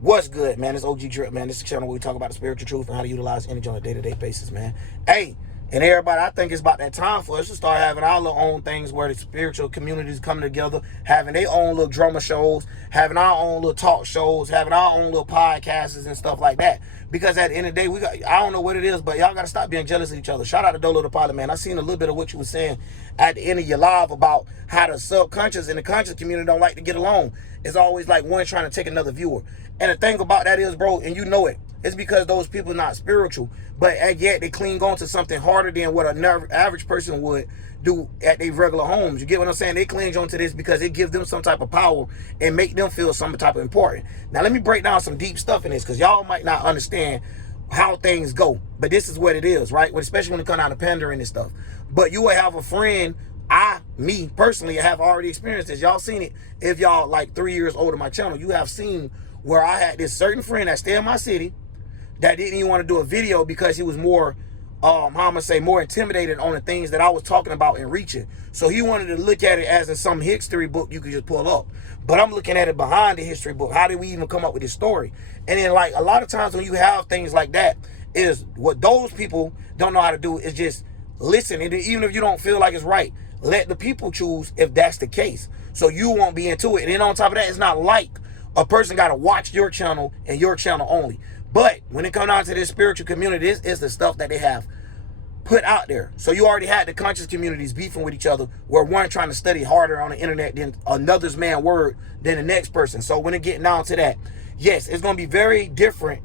What's good, man? It's OG Drip, man. This is the channel where we talk about the spiritual truth and how to utilize energy on a day-to-day basis, man. Hey, and everybody, I think it's about that time for us to start having our little own things where the spiritual communities coming together, having their own little drama shows, having our own little talk shows, having our own little podcasts and stuff like that. Because at the end of the day, I don't know what it is, but y'all got to stop being jealous of each other. Shout out to Dolo the Pilot, man. I seen a little bit of what you were saying at the end of your live about how the subconscious and the conscious community don't like to get along. It's always like one trying to take another viewer. And the thing about that is, bro, and you know it, it's because those people are not spiritual, but yet they cling on to something harder than what an average person would do at their regular homes. You get what I'm saying? They cling on to this because it gives them some type of power and make them feel some type of important. Now, let me break down some deep stuff in this because y'all might not understand how things go, but this is what it is, right? Especially when it comes down to pandering and stuff. But you will have a friend, me personally, have already experienced this. Y'all seen it. If y'all like 3 years older than my channel, you have seen where I had this certain friend that stayed in my city that didn't even want to do a video because he was more, how I'm going to say, more intimidated on the things that I was talking about and reaching. So he wanted to look at it as in some history book you could just pull up. But I'm looking at it behind the history book. How did we even come up with this story? And then, like, a lot of times when you have things like that, is what those people don't know how to do is just listen. And even if you don't feel like it's right, let the people choose if that's the case. So you won't be into it. And then on top of that, it's not like a person got to watch your channel and your channel only. But when it comes down to this spiritual community, this is the stuff that they have put out there. So you already had the conscious communities beefing with each other, where one trying to study harder on the internet than another's man word than the next person. So when it getting down to that, yes, it's going to be very different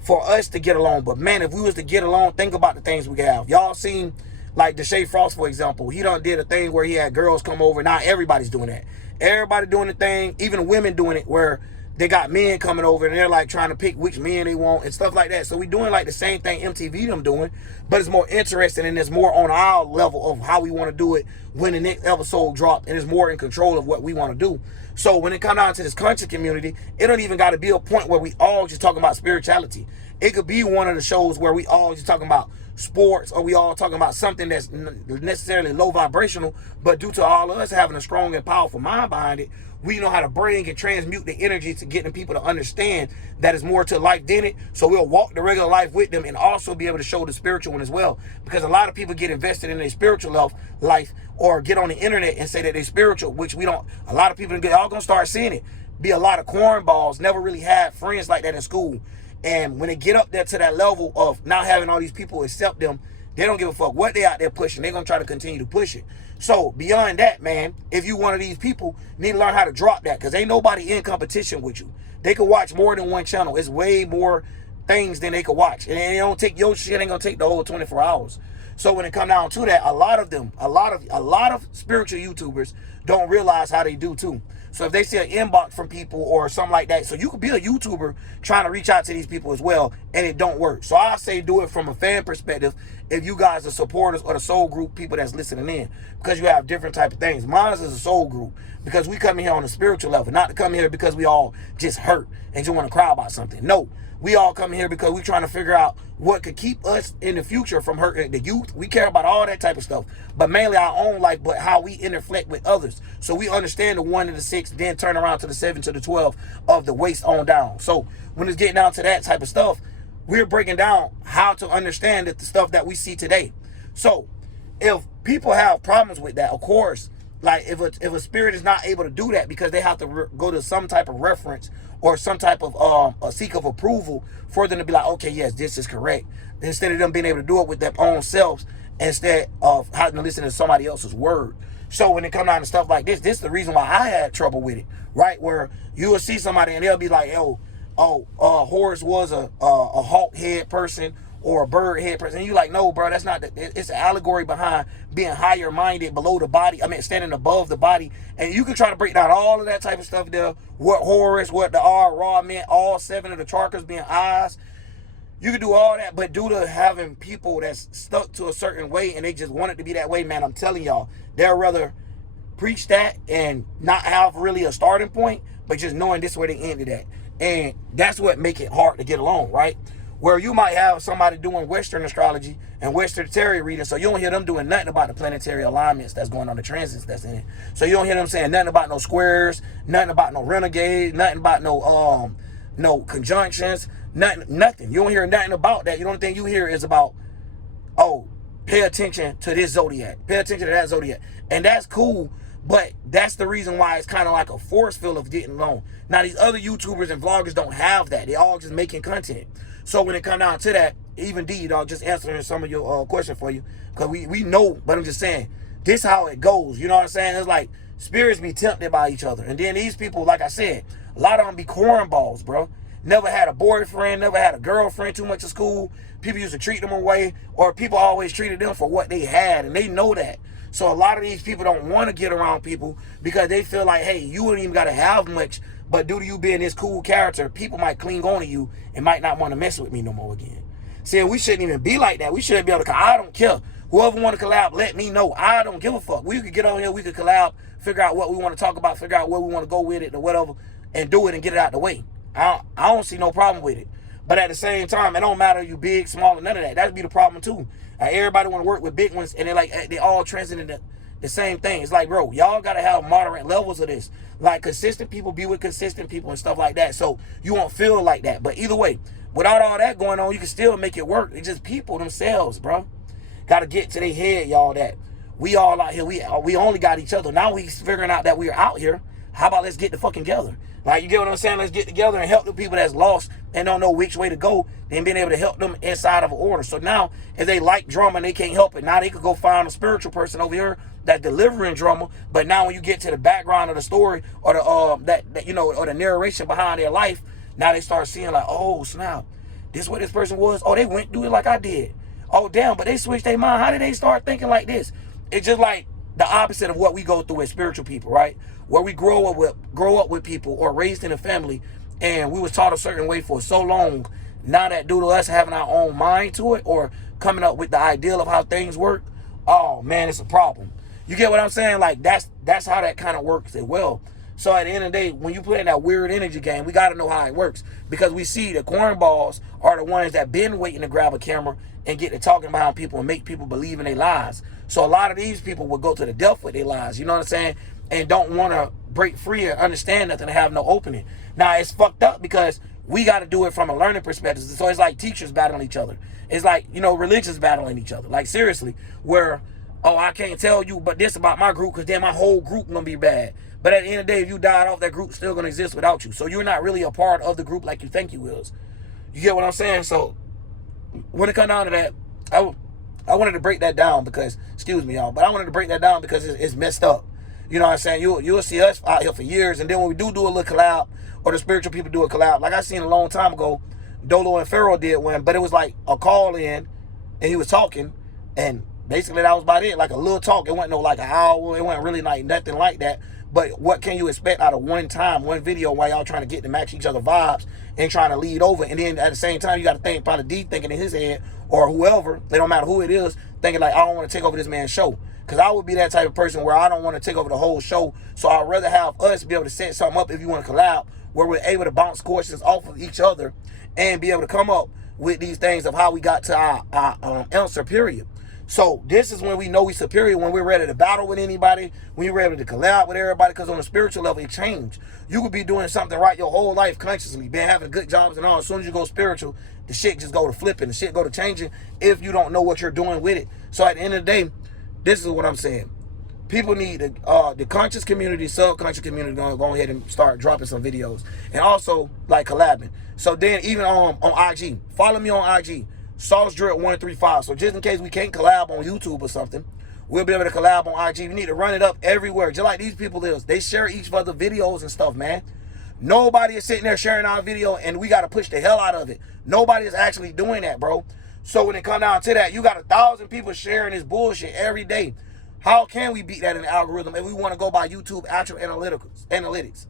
for us to get along. But man, if we was to get along, think about the things we could have. Y'all seen like Deshae Frost, for example. He done did a thing where he had girls come over. Now everybody's doing that. Everybody doing the thing, even women doing it, where they got men coming over and they're like trying to pick which men they want and stuff like that. So we doing like the same thing MTV them doing, but it's more interesting and it's more on our level of how we want to do it when the next episode drop, and it's more in control of what we want to do. So when it comes down to this conscious community, it don't even got to be a point where we all just talking about spirituality. It could be one of the shows where we all just talking about sports, or we all talking about something that's necessarily low vibrational, but due to all of us having a strong and powerful mind behind it, we know how to bring and transmute the energy to getting people to understand that it's more to life than it. So we'll walk the regular life with them and also be able to show the spiritual one as well. Because a lot of people get invested in their spiritual life or get on the internet and say that they're spiritual, which we don't. A lot of people are all going to start seeing it. Be a lot of cornballs, never really had friends like that in school. And when they get up there to that level of not having all these people accept them, they don't give a fuck what they out there pushing. They're going to try to continue to push it. So beyond that, man, if you one of these people, you need to learn how to drop that, because ain't nobody in competition with you. They can watch more than one channel. It's way more things than they could watch. And it don't take, your shit ain't going to take the whole 24 hours. So when it come down to that, a lot of spiritual YouTubers don't realize how they do too. So if they see an inbox from people or something like that, so you could be a YouTuber trying to reach out to these people as well, and it don't work. So I say do it from a fan perspective if you guys are supporters or the soul group people that's listening in, because you have different type of things. Mine is a soul group because we come here on a spiritual level, not to come here because we all just hurt and just want to cry about something. No, we all come here because we're trying to figure out what could keep us in the future from hurting the youth. We care about all that type of stuff, but mainly our own life, but how we interflect with others. So we understand the 1 to the 6, then turn around to the 7 to the 12 of the waist on down. So when it's getting down to that type of stuff, we're breaking down how to understand the stuff that we see today. So if people have problems with that, of course, like if a spirit is not able to do that because they have to go to some type of reference or some type of a seek of approval for them to be like, okay, yes, this is correct, instead of them being able to do it with their own selves instead of having to listen to somebody else's word. So when it comes down to stuff like this is the reason why I had trouble with it, right? Where you will see somebody and they'll be like, Horus was a hawk head person or a bird head person. And you like, no, bro, that's not it's an allegory behind being higher minded below the body. I mean, standing above the body. And you can try to break down all of that type of stuff there. What Horus, what the Ra meant, all 7 of the chakras being eyes. You can do all that, but due to having people that's stuck to a certain way and they just want it to be that way, man, I'm telling y'all, they'll rather preach that and not have really a starting point, but just knowing this is where they ended at. And that's what make it hard to get along, right? Where you might have somebody doing Western astrology and Western tarot reading, so you don't hear them doing nothing about the planetary alignments that's going on, the transits that's in it. So you don't hear them saying nothing about no squares, nothing about no renegade, nothing about no no conjunctions, nothing. You don't hear nothing about that. The only thing you hear is about, oh, pay attention to this zodiac, pay attention to that zodiac. And that's cool, but that's the reason why it's kind of like a force field of getting along. Now, these other YouTubers and vloggers don't have that. They all just making content. So when it come down to that, even D, dog, just answering some of your question for you, because we know, but I'm just saying, this how it goes. You know what I'm saying? It's like spirits be tempted by each other. And then these people, like I said, a lot of them be cornballs, bro. Never had a boyfriend, never had a girlfriend, too much at school. People used to treat them away, or people always treated them for what they had, and they know that. So a lot of these people don't want to get around people because they feel like, hey, you wouldn't even got to have much, but due to you being this cool character, people might cling on to you and might not want to mess with me no more again. See, we shouldn't even be like that. We shouldn't be able to, I don't care. Whoever want to collab, let me know. I don't give a fuck. We could get on here, we could collab, figure out what we want to talk about, figure out where we want to go with it or whatever, and do it and get it out the way. I don't see no problem with it. But at the same time, it don't matter you big, small, or none of that. That'd be the problem too. Everybody want to work with big ones, and they all transiting the same thing. It's like, bro, y'all got to have moderate levels of this. Like, consistent people be with consistent people and stuff like that. So you won't feel like that. But either way, without all that going on, you can still make it work. It's just people themselves, bro. Got to get to their head, y'all, that we all out here, we only got each other. Now we figuring out that we're out here. How about let's get the fucking together? Like, you get what I'm saying? Let's get together and help the people that's lost and don't know which way to go, and being able to help them inside of an order. So now, if they like drama and they can't help it, now they could go find a spiritual person over here that's delivering drama. But now when you get to the background of the story, or the or the narration behind their life, now they start seeing like, oh snap, this is what this person was. Oh, they went through it like I did. Oh damn, but they switched their mind. How did they start thinking like this? It's just like the opposite of what we go through as spiritual people, right? Where we grow up with people or raised in a family, and we was taught a certain way for so long. Now that due to us having our own mind to it, or coming up with the ideal of how things work, oh man, it's a problem. You get what I'm saying? Like, that's how that kind of works as well. So at the end of the day, when you play in that weird energy game, we got to know how it works, because we see the cornballs are the ones that been waiting to grab a camera and get to talking about people and make people believe in their lies. So a lot of these people will go to the death with their lies, you know what I'm saying? And don't want to break free or understand nothing and have no opening. Now, it's fucked up because we got to do it from a learning perspective. So it's like teachers battling each other. It's like, religions battling each other. Like, seriously, where, oh, I can't tell you but this about my group because then my whole group going to be bad. But at the end of the day, if you died off, that group's still going to exist without you. So you're not really a part of the group like you think you is. You get what I'm saying? So when it comes down to that, I wanted to break that down because, excuse me, y'all, but I wanted to break that down because it's messed up. You know what I'm saying? You'll see us out here for years, and then when we do a little collab, or the spiritual people do a collab, like I seen a long time ago, Dolo and Pharaoh did one, but it was like a call in, and he was talking, and basically that was about it, like a little talk. It wasn't no like an hour, it wasn't really like nothing like that. But what can you expect out of one video while y'all trying to get to match each other vibes and trying to lead over? And then at the same time, you got to think, probably D thinking in his head, or whoever, it don't matter who it is, thinking like, I don't want to take over this man's show. Because I would be that type of person where I don't want to take over the whole show. So I'd rather have us be able to set something up if you want to collab, where we're able to bounce questions off of each other and be able to come up with these things of how we got to our answer, period. So this is when we know we're superior, when we're ready to battle with anybody, when you're ready to collab with everybody, because on a spiritual level, it changed. You could be doing something right your whole life consciously, been having good jobs and all. As soon as you go spiritual, the shit just go to flipping, the shit go to changing if you don't know what you're doing with it. So at the end of the day, this is what I'm saying. People need the conscious community, subconscious community, go ahead and start dropping some videos. And also, like, collabing. So then, even on IG, follow me on IG, SauceDrip135. So just in case we can't collab on YouTube or something, we'll be able to collab on IG. We need to run it up everywhere, just like these people is. They share each other videos and stuff, man. Nobody is sitting there sharing our video, and we got to push the hell out of it. Nobody is actually doing that, bro. So when it come down to that, you got 1,000 people sharing this bullshit every day. How can we beat that in the algorithm if we want to go by YouTube actual analytics?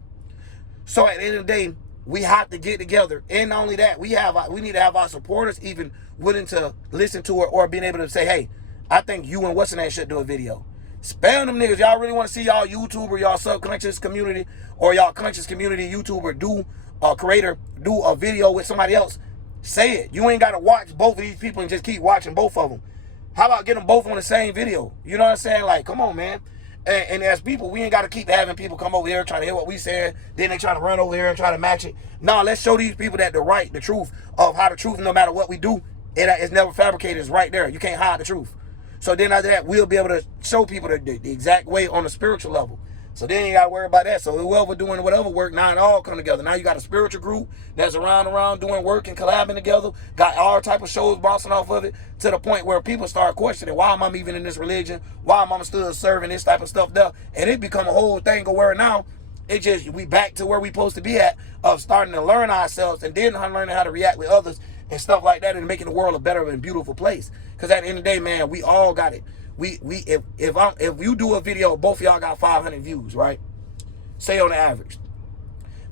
So at the end of the day, we have to get together. And not only that, we need to have our supporters even willing to listen to it, or being able to say, hey, I think you and what's in that should do a video. Spam them niggas. Y'all really want to see y'all YouTuber, y'all subconscious community, or y'all conscious community YouTuber do a video with somebody else? Say it. You ain't got to watch both of these people and just keep watching both of them. How about getting both on the same video? You know what I'm saying? Like, come on, man. And as people, we ain't got to keep having people come over here trying to hear what we said. Then they try to run over here and try to match it. No, let's show these people that the truth of how the truth, no matter what we do, it's never fabricated. It's right there. You can't hide the truth. So then after that, we'll be able to show people the exact way on the spiritual level. So then you got to worry about that. So whoever doing whatever work, now it all come together. Now you got a spiritual group that's around doing work and collabing together. Got all type of shows bouncing off of it to the point where people start questioning, why am I even in this religion? Why am I still serving this type of stuff there? And it become a whole thing of where now it just, we back to where we supposed to be at, of starting to learn ourselves and then learning how to react with others and stuff like that, and making the world a better and beautiful place. Because at the end of the day, man, we all got it. If you do a video, both of y'all got 500 views, right? Say on the average.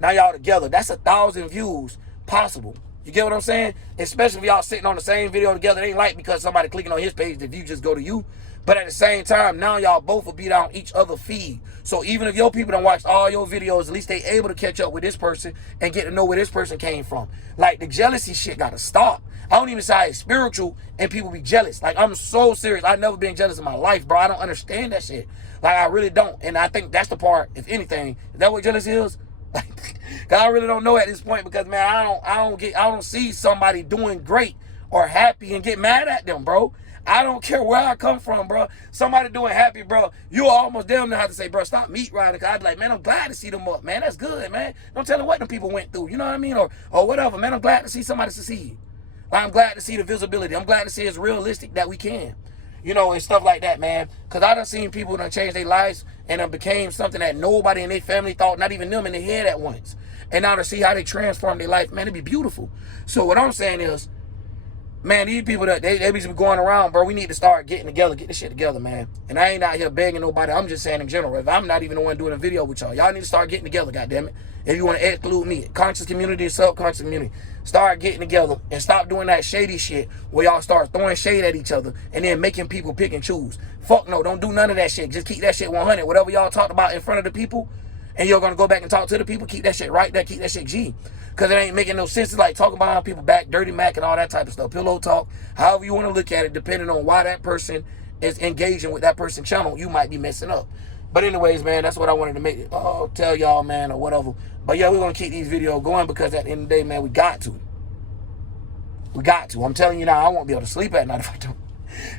Now y'all together, that's 1,000 views possible. You get what I'm saying? Especially if y'all sitting on the same video together. It ain't like because somebody clicking on his page, the view just go to you. But at the same time, now y'all both will be on each other's feed. So even if your people don't watch all your videos, at least they able to catch up with this person and get to know where this person came from. Like, the jealousy shit gotta stop. I don't even say it's spiritual and people be jealous. Like, I'm so serious. I've never been jealous in my life, bro. I don't understand that shit. Like, I really don't. And I think that's the part, if anything, is that what jealousy is? Cause I really don't know at this point, because man, I don't see somebody doing great or happy and get mad at them, bro. I don't care where I come from, bro. Somebody doing happy, bro, you almost damn near have to say, bro, stop meat riding. Cause I'd be like, man, I'm glad to see them up, man. That's good, man. Don't tell them what them people went through. You know what I mean? Or whatever, man. I'm glad to see somebody succeed. Like, I'm glad to see the visibility. I'm glad to see it's realistic that we can. You know, and stuff like that, man. Because I done seen people done change their lives and done became something that nobody in their family thought, not even them in their head at once. And now to see how they transform their life, man, it'd be beautiful. So what I'm saying is, man, these people, that they be going around, bro, we need to start getting together, get this shit together, man. And I ain't out here begging nobody. I'm just saying in general, if I'm not even the one doing a video with y'all, y'all need to start getting together, goddammit. If you want to exclude me, conscious community and subconscious community, start getting together and stop doing that shady shit where y'all start throwing shade at each other and then making people pick and choose. Fuck no, don't do none of that shit. Just keep that shit 100. Whatever y'all talked about in front of the people, and you're going to go back and talk to the people, keep that shit right there, keep that shit G. Because it ain't making no sense. It's like talking behind people back, dirty Mac and all that type of stuff. Pillow talk, however you want to look at it, depending on why that person is engaging with that person's channel, you might be messing up. But anyways, man, that's what I wanted to tell y'all, man, or whatever. But yeah, we're going to keep these videos going because at the end of the day, man, we got to. We got to. I'm telling you now, I won't be able to sleep at night if I don't.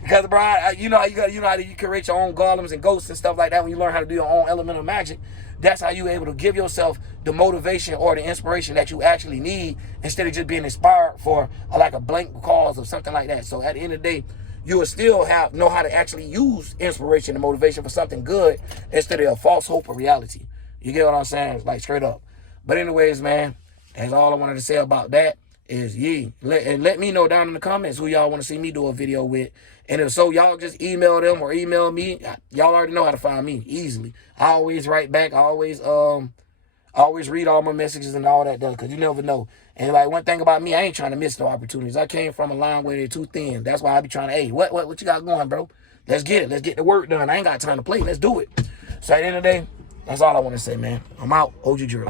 Because, bro, you know how you create your own golems and ghosts and stuff like that when you learn how to do your own elemental magic. That's how you able to give yourself the motivation or the inspiration that you actually need instead of just being inspired for like a blank cause or something like that. So at the end of the day, you will still know how to actually use inspiration and motivation for something good instead of a false hope or reality. You get what I'm saying? Like, straight up. But anyways, man, that's all I wanted to say about that. Is let me know down in the comments who y'all want to see me do a video with. And if so, y'all just email them or email me. Y'all already know how to find me easily. I always write back. I always read all my messages and all that, because you never know. And like, one thing about me, I ain't trying to miss no opportunities. I came from a line where they're too thin. That's why I be trying to, hey, what you got going, bro? Let's get it. Let's get the work done. I ain't got time to play. Let's do it. So at the end of the day, that's all I want to say, man. I'm out. OG Drill.